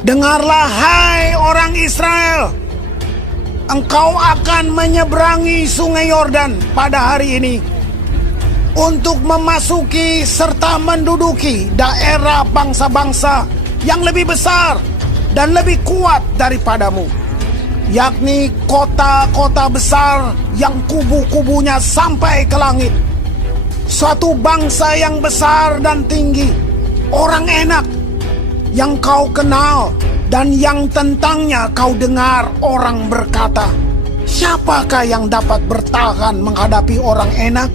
Dengarlah hai orang Israel, engkau akan menyeberangi sungai Yordan pada hari ini untuk memasuki serta menduduki daerah bangsa-bangsa yang lebih besar dan lebih kuat daripadamu, yakni kota-kota besar yang kubu-kubunya sampai ke langit. Suatu bangsa yang besar dan tinggi, orang enak, yang kau kenal dan yang tentangnya kau dengar orang berkata, siapakah yang dapat bertahan menghadapi orang enak?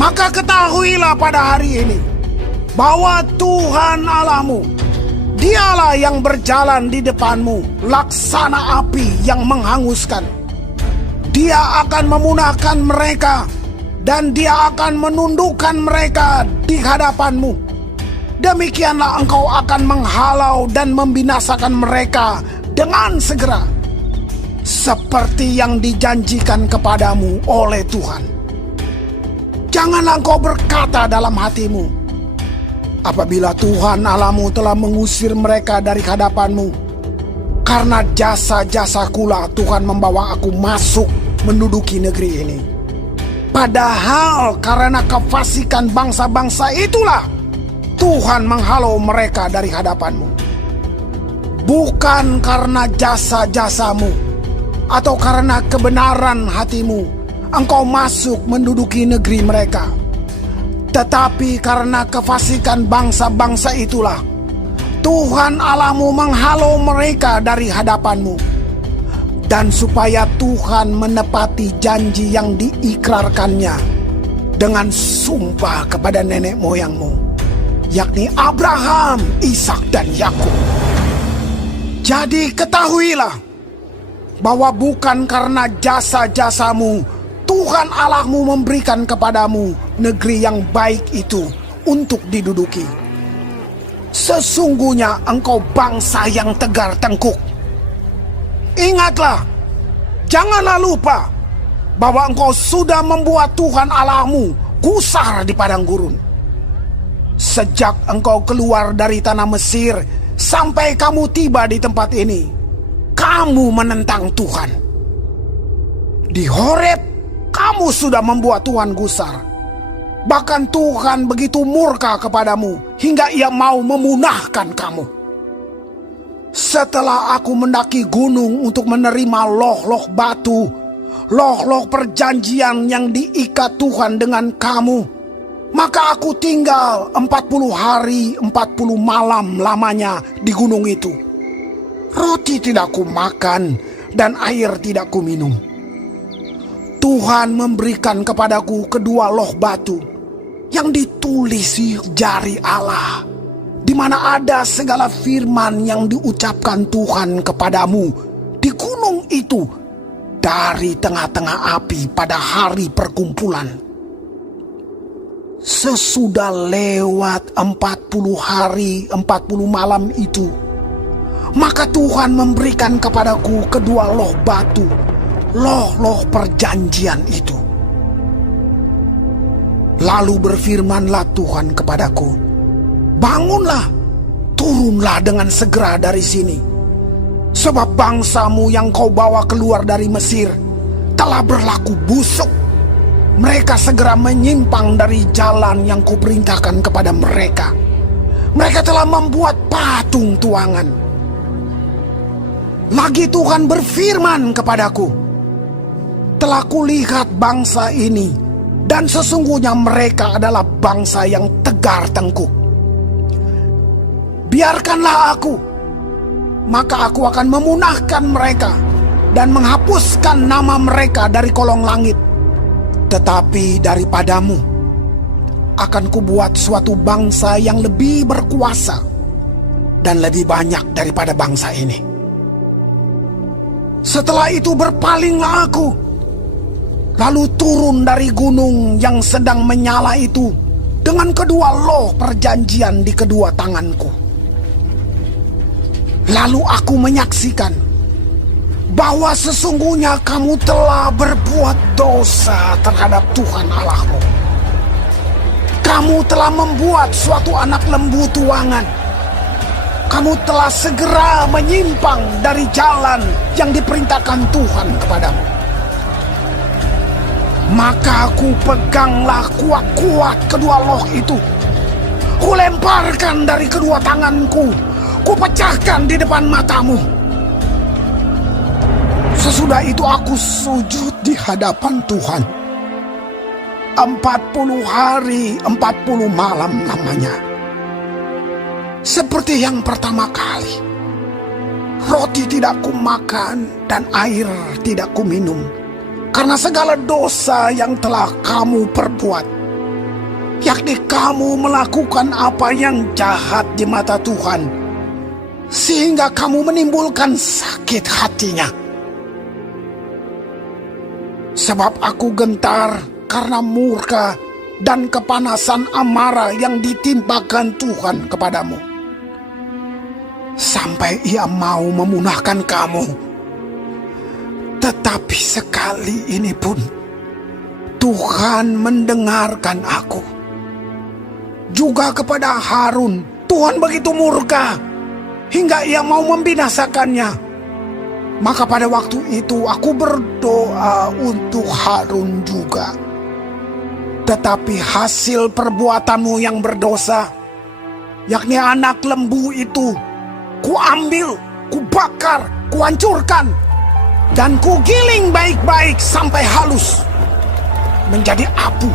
Maka ketahuilah pada hari ini bahwa Tuhan Allahmu, Dialah yang berjalan di depanmu laksana api yang menghanguskan. Dia akan memunahkan mereka dan Dia akan menundukkan mereka di hadapanmu. Demikianlah engkau akan menghalau dan membinasakan mereka dengan segera, seperti yang dijanjikan kepadamu oleh Tuhan. Janganlah engkau berkata dalam hatimu, apabila Tuhan Allahmu telah mengusir mereka dari hadapanmu, karena jasa-jasakulah Tuhan membawa aku masuk menduduki negeri ini. Padahal karena kefasikan bangsa-bangsa itulah Tuhan menghalau mereka dari hadapanmu. Bukan karena jasa-jasamu atau karena kebenaran hatimu engkau masuk menduduki negeri mereka, tetapi karena kefasikan bangsa-bangsa itulah Tuhan Allahmu menghalau mereka dari hadapanmu. Dan supaya Tuhan menepati janji yang diikrarkannya dengan sumpah kepada nenek moyangmu, yakni Abraham, Ishak, dan Yakub. Jadi ketahuilah bahwa bukan karena jasa-jasamu Tuhan Allahmu memberikan kepadamu negeri yang baik itu untuk diduduki. Sesungguhnya engkau bangsa yang tegar tengkuk. Ingatlah, janganlah lupa bahwa engkau sudah membuat Tuhan Allahmu gusar di padang gurun. Sejak engkau keluar dari tanah Mesir sampai kamu tiba di tempat ini, kamu menentang Tuhan. Di Horeb, kamu sudah membuat Tuhan gusar. Bahkan Tuhan begitu murka kepadamu hingga Ia mau memunahkan kamu. Setelah aku mendaki gunung untuk menerima loh-loh batu, loh-loh perjanjian yang diikat Tuhan dengan kamu, maka aku tinggal 40 hari 40 malam lamanya di gunung itu. Roti tidak kumakan dan air tidak kuminum. Tuhan memberikan kepadaku kedua loh batu yang ditulisi jari Allah, di mana ada segala firman yang diucapkan Tuhan kepadamu di gunung itu dari tengah-tengah api pada hari perkumpulan. Sesudah lewat 40 hari 40 malam itu, maka Tuhan memberikan kepadaku kedua loh batu, loh-loh perjanjian itu. Lalu berfirmanlah Tuhan kepadaku, bangunlah, turunlah dengan segera dari sini, sebab bangsamu yang kau bawa keluar dari Mesir telah berlaku busuk. Mereka segera menyimpang dari jalan yang kuperintahkan kepada mereka. Mereka telah membuat patung tuangan. Lagi Tuhan berfirman kepadaku, telah kulihat bangsa ini, dan sesungguhnya mereka adalah bangsa yang tegar tengkuk. Biarkanlah aku, maka aku akan memunahkan mereka dan menghapuskan nama mereka dari kolong langit. Tetapi daripadamu akan kubuat suatu bangsa yang lebih berkuasa dan lebih banyak daripada bangsa ini. Setelah itu berpalinglah aku, lalu turun dari gunung yang sedang menyala itu dengan kedua loh perjanjian di kedua tanganku. Lalu aku menyaksikan bahwa sesungguhnya kamu telah berbuat dosa terhadap Tuhan Allahmu. Kamu telah membuat suatu anak lembu tuangan kamu telah segera menyimpang dari jalan yang diperintahkan Tuhan kepadamu. Maka aku peganglah kuat-kuat kedua loh itu. Kulemparkan dari kedua tanganku. Kupecahkan di depan matamu. Sesudah itu aku sujud di hadapan Tuhan. 40 hari 40 malam lamanya. Seperti yang pertama kali. Roti tidak kumakan dan air tidak kuminum. Karena segala dosa yang telah kamu perbuat. Yakni kamu melakukan apa yang jahat di mata Tuhan. Sehingga kamu menimbulkan sakit hatinya. Sebab aku gentar karena murka dan kepanasan amarah yang ditimpakan Tuhan kepadamu. Sampai ia mau memunahkan kamu. Tetapi sekali ini pun Tuhan mendengarkan aku. Juga kepada Harun Tuhan begitu murka hingga ia mau membinasakannya. Maka pada waktu itu aku berdoa untuk Harun juga. Tetapi hasil perbuatanmu yang berdosa, yakni anak lembu itu, kuambil, kubakar, kuhancurkan, dan kugiling baik-baik sampai halus menjadi abu.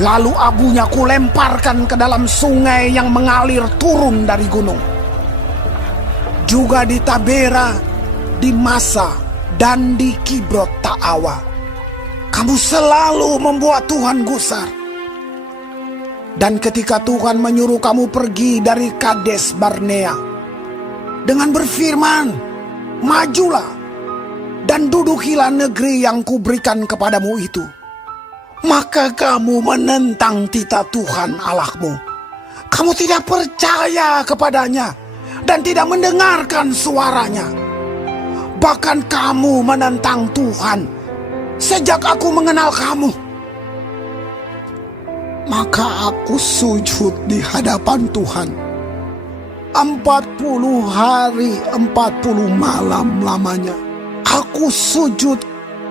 Lalu abunya kulemparkan ke dalam sungai yang mengalir turun dari gunung. Juga di Tabera, di Masa, dan di Kibrot Ta'awa, kamu selalu membuat Tuhan gusar. Dan ketika Tuhan menyuruh kamu pergi dari Kades Barnea dengan berfirman, majulah dan dudukilah negeri yang kuberikan kepadamu itu, maka kamu menentang titah Tuhan Allahmu. Kamu tidak percaya kepadanya dan tidak mendengarkan suaranya. Bahkan kamu menentang Tuhan sejak aku mengenal kamu. Maka aku sujud di hadapan Tuhan 40 hari 40 malam lamanya. Aku sujud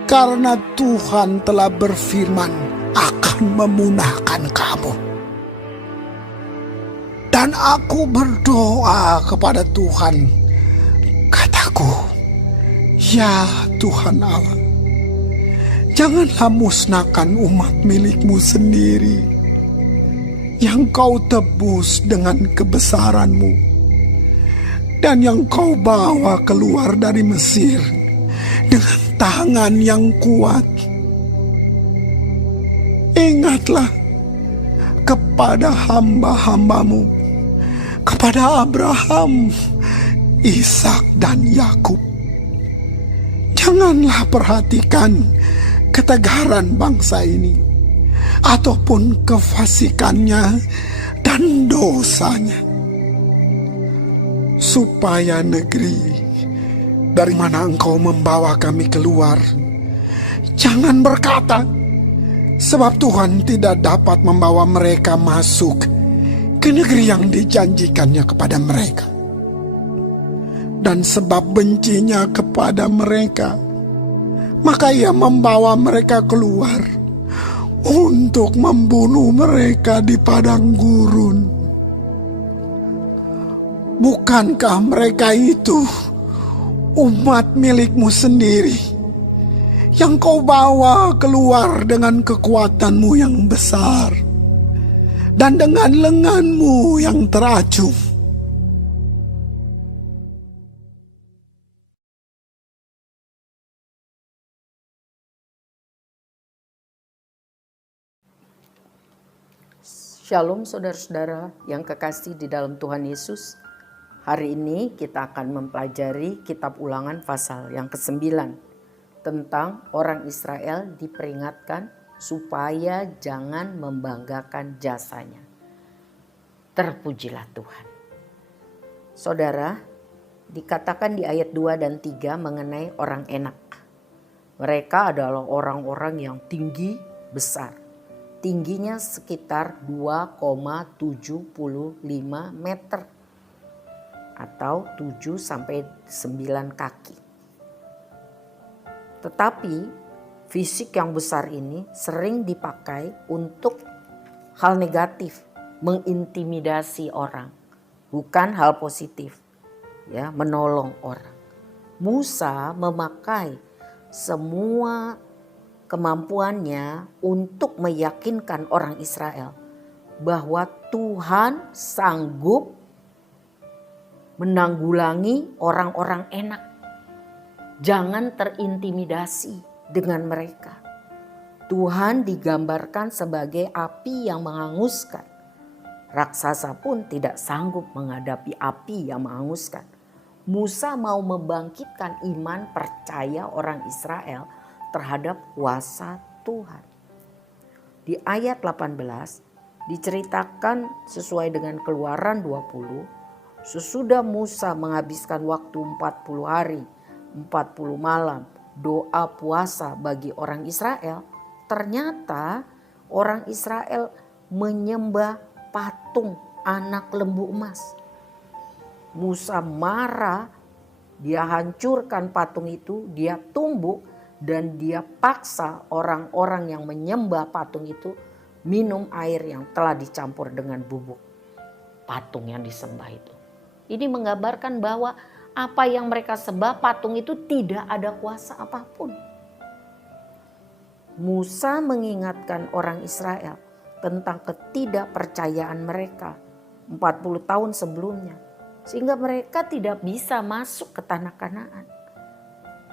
karena Tuhan telah berfirman akan memunahkan kamu. Dan aku berdoa kepada Tuhan. Kataku, ya Tuhan Allah, janganlah musnahkan umat milikmu sendiri yang kau tebus dengan kebesaranmu dan yang kau bawa keluar dari Mesir dengan tangan yang kuat. Ingatlah kepada hamba-hambamu, kepada Abraham, Ishak dan Yakub. Janganlah perhatikan ketegaran bangsa ini, ataupun kefasikannya dan dosanya, supaya negeri dari mana engkau membawa kami keluar, jangan berkata, sebab Tuhan tidak dapat membawa mereka masuk ke negeri yang dijanjikannya kepada mereka. Dan sebab bencinya kepada mereka, maka ia membawa mereka keluar untuk membunuh mereka di padang gurun. Bukankah mereka itu umat milikmu sendiri yang kau bawa keluar dengan kekuatanmu yang besar dan dengan lenganmu yang teracung? Shalom saudara-saudara yang kekasih di dalam Tuhan Yesus. Hari ini kita akan mempelajari kitab Ulangan pasal yang ke-9 tentang orang Israel diperingatkan supaya jangan membanggakan jasanya. Terpujilah Tuhan. Saudara, dikatakan di ayat 2 dan 3 mengenai orang enak. Mereka adalah orang-orang yang tinggi besar. Tingginya sekitar 2,75 meter. atau 7 sampai 9 kaki. Tetapi fisik yang besar ini sering dipakai untuk hal negatif, mengintimidasi orang, bukan hal positif, ya, menolong orang. Musa memakai semua kemampuannya untuk meyakinkan orang Israel bahwa Tuhan sanggup menanggulangi orang-orang enak. Jangan terintimidasi dengan mereka. Tuhan digambarkan sebagai api yang menghanguskan. Raksasa pun tidak sanggup menghadapi api yang menghanguskan. Musa mau membangkitkan iman percaya orang Israel terhadap kuasa Tuhan. Di ayat 18 diceritakan sesuai dengan Keluaran 20, sesudah Musa menghabiskan waktu 40 hari, 40 malam doa puasa bagi orang Israel, ternyata orang Israel menyembah patung anak lembu emas. Musa marah, dia hancurkan patung itu, dia tumbuk dan dia paksa orang-orang yang menyembah patung itu minum air yang telah dicampur dengan bubuk patung yang disembah itu. Ini menggambarkan bahwa apa yang mereka sembah patung itu tidak ada kuasa apapun. Musa mengingatkan orang Israel tentang ketidakpercayaan mereka 40 tahun sebelumnya. Sehingga mereka tidak bisa masuk ke tanah Kanaan.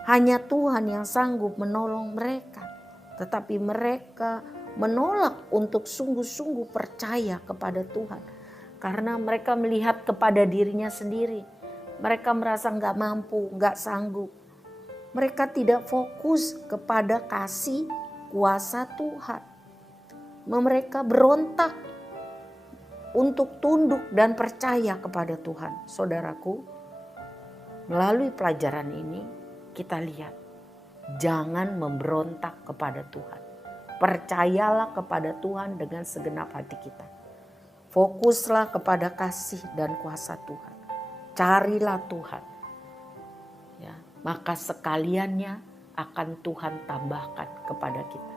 Hanya Tuhan yang sanggup menolong mereka. Tetapi mereka menolak untuk sungguh-sungguh percaya kepada Tuhan. Karena mereka melihat kepada dirinya sendiri. Mereka merasa gak mampu, gak sanggup. Mereka tidak fokus kepada kasih kuasa Tuhan. Mereka berontak untuk tunduk dan percaya kepada Tuhan. Saudaraku, melalui pelajaran ini kita lihat, jangan memberontak kepada Tuhan. Percayalah kepada Tuhan dengan segenap hati kita. Fokuslah kepada kasih dan kuasa Tuhan. Carilah Tuhan. Ya, maka sekaliannya akan Tuhan tambahkan kepada kita.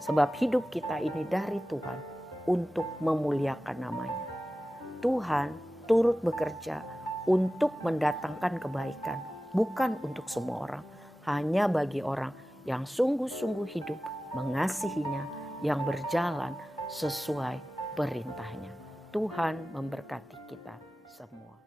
Sebab hidup kita ini dari Tuhan untuk memuliakan namanya. Tuhan turut bekerja untuk mendatangkan kebaikan. Bukan untuk semua orang. Hanya bagi orang yang sungguh-sungguh hidup mengasihinya. Yang berjalan sesuai perintahnya. Tuhan memberkati kita semua.